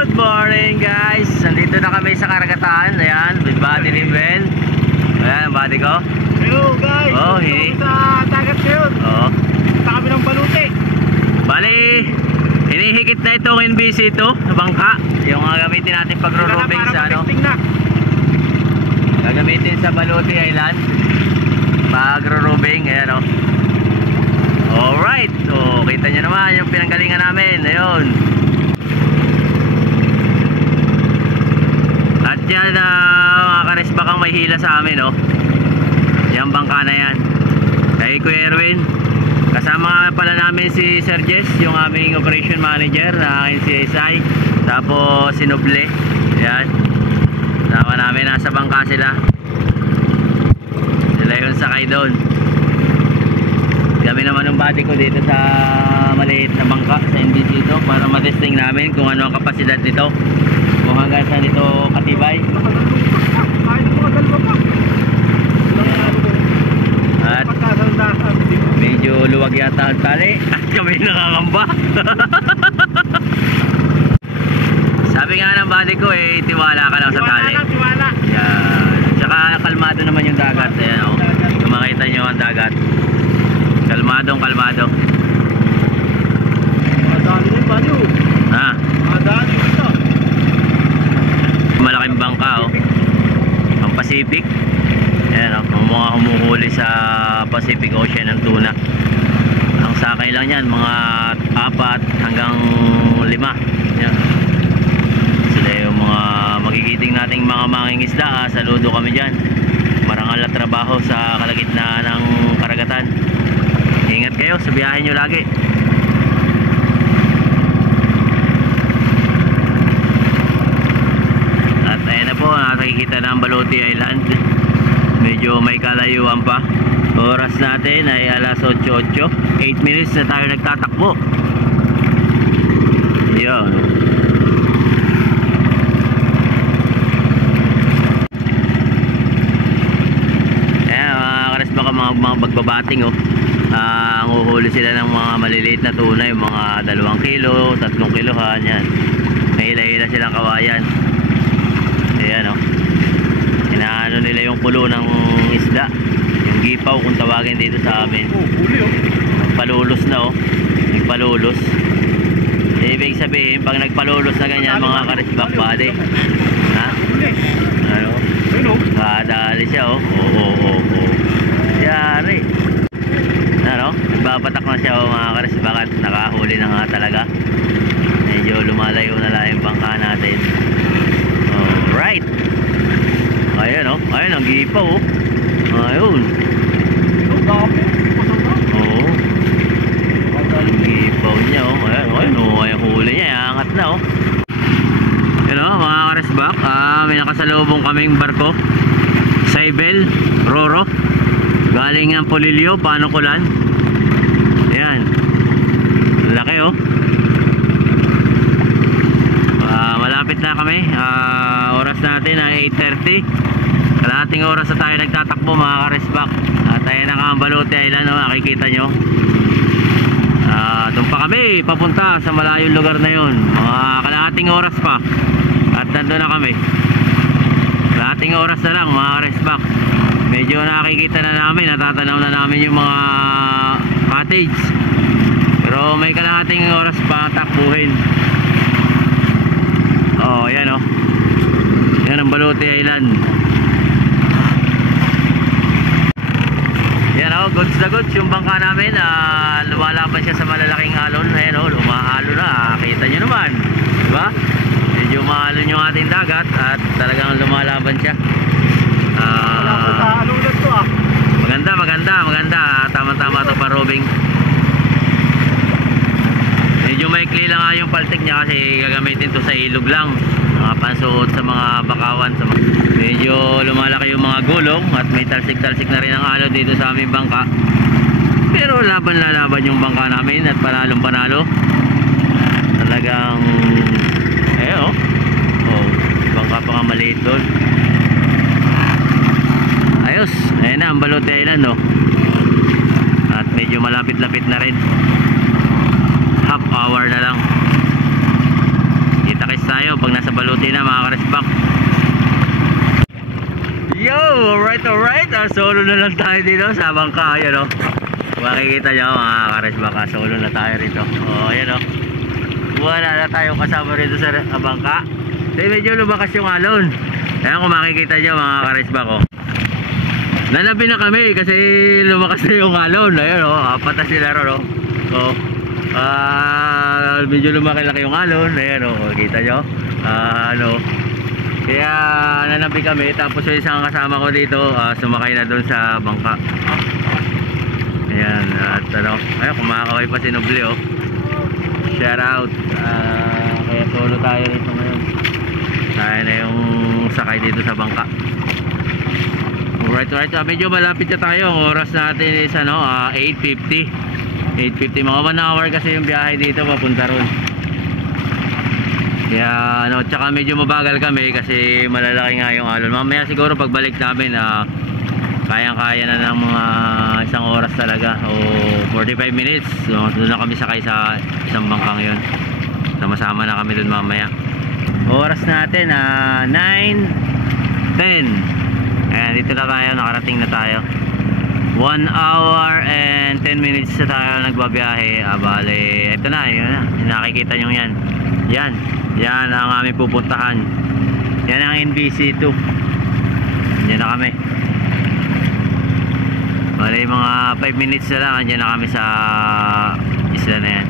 Good morning guys. Nandito na kami sa karagatan. Ayan, with Buddy Limbel. Ayan, ang buddy ko. Hello guys. Oh, sa dagat ngayon. Oo. Punta kami ng Balute. Bali, hinihikit na itong NBC ito sa bangka. Yung gagamitin natin pagro-roving sa ano. Gagamitin sa Balute Island. Pagro-roving, ayan o. Alright, so kita nyo naman yung pinanggalingan namin. Ayun. At yan mga karesbakang may hila sa amin, oh. Yan bangka na yan. Kay Kuya Erwin. Kasama nga pala namin si Sir Jess, yung aming operation manager na NCSI. Tapos si Noble. Yan. Sama namin, nasa bangka sila. Sila yun sakay doon. Kami naman ng body ko dito sa maliit na bangka sa NBC ito para matesting namin kung ano ang kapasidad nito. Kung hanggang saan ito katibay. At medyo luwag yata ang tali at kami nakakamba. Sabi nga ng body ko tiwala ka lang sa tali. Tiwala. Yan. Tsaka kalmado naman yung dagat. Ayan, oh. Kung makita nyo ang dagat, kalmadong kalmado. Madali yung bado. Ha? Madali ito. Malaking bangka, oh. Ang Pacific. Ayan, oh. Mga humuhuli sa Pacific Ocean ng tuna. Ang sakay lang yan, mga 4 hanggang 5. Ayan. Sila yung mga magigiting nating mga mangingisda. Saludo kami dyan. Marangal na trabaho sa kalagitnaan ng karagatan. Ingat kayo sa biyahe nyo lagi. At ayan na po, nakikita na ang Balute Island. Medyo may kalayuan pa. Oras natin ay alas 8:08. 8 minutes na tayo nagtatakbo. Yun. Ayan mga karesbaka, mga bagbabating, oh. Ang uhuli sila ng mga maliliit na tuna, yung mga 2 kilo, 3 kilohan, yan. May hila-hila silang kawayan. Ayan, oh. Inaano nila yung kulo ng isda, yung gipaw kung tawagin dito sa amin. Nagpalulos na, oh. Nagpalulos. Ibig sabihin, pag nagpalulos na ganyan mga karisbak body, ha? Ano? Kadali siya, oh. Oo. Yari. Ano? Nagbabatak na siya, mga karisbak, at nakahuli na nga talaga. Medyo lumalayo na lang yung bangka natin. Alright. Ayan, oh. Ayan ang gipaw, oh. Ayun. Oo. Ang gipaw niya, oh. Ayan, oh. Ayan, huli niya. Angat na, oh. Ayan, oh, mga karisbak. May nakasalubong kaming barko. Saibel, Roro. Galing ang Polilio, Panukulan. Ayan. Laki, oh. Malapit na kami. Oras natin ay 8:30. Kalahating oras na tayo nagtatakbo, mga karesbak. At ayan na nga ang Balute Island, oh. Nakikita nyo. Doon pa kami papunta sa malayong lugar na yun. Mga kalahating oras pa. At nandun na kami. Kalahating oras na lang, mga karesbak. Medyo nakikita na namin, natatanaw na namin yung mga cottage. Pero may kalahating oras pa takbuhin. Oh, yan, oh. Yan ang Balute Island. Yan, oh, goods na goods yung bangka namin. Lumalaban siya sa malalaking alon. Ayan, oh, lumahalo na. Kita nyo naman, diba? Medyo maalon yung ating dagat at talagang lumalaban siya. Maganda. Tama-tama ito pa roving. Medyo maikli lang nga yung paltik niya kasi gagamitin to sa ilog lang. Pansuot sa mga bakawan. Medyo lumalaki yung mga gulong at may talsik-talsik na rin ang alon dito sa aming bangka. Pero laban yung bangka namin at panalong-panalo. Talagang oh. Bangka pa nga maliit doon. Ayos. Ayan na ang Balute Island, oh. At medyo malapit-lapit na rin. Half hour na lang. Kita-kits tayo pag nasa baluti na mga karesbak. Yo, alright, solo na lang tayo dito sa bangka, ayan o. Makikita nyo mga karesbak, solo na tayo rito. O, ayan o. Wala na tayong kasama rito sa bangka. Kasi medyo lumakas yung alon. Ayan kung makikita nyo mga karesbak o. Nalabi na kami kasi lumakas na yung alon. Ayan o, apat na sila ron o. So, medyo lumaki-laki yung alon. Ayan o, kita nyo. Kaya nanabi kami, tapos yung isang kasama ko dito sumakay na doon sa bangka. Ayan, at ayun, kumakaway pa si Noble oh. Shout out. Kaya solo tayo rito ngayon. Tayo na yung sakay dito sa bangka. Alright, medyo malapit na tayo. Ang oras natin is 8:50 mga 1 hour kasi yung biyahe dito papunta ron. Kaya tsaka medyo mabagal kami kasi malalaki nga yung alon. Mamaya siguro pagbalik namin kayang-kaya na ng mga isang oras talaga o 45 minutes. So, doon na kami sakay sa isang bangkang yun. Sama-sama na kami doon mamaya. Oras natin 9:10. Ayan, dito na tayo, nakarating na tayo. 1 hour and 10 minutes na tayo nagbabiyahe. Bale, ito na, yun na. Nakikita nyo yan. Yan ang aming pupuntahan. Yan ang NBC2. Yan na kami. Bale, mga 5 minutes na lang. Yan na kami sa isla na yan.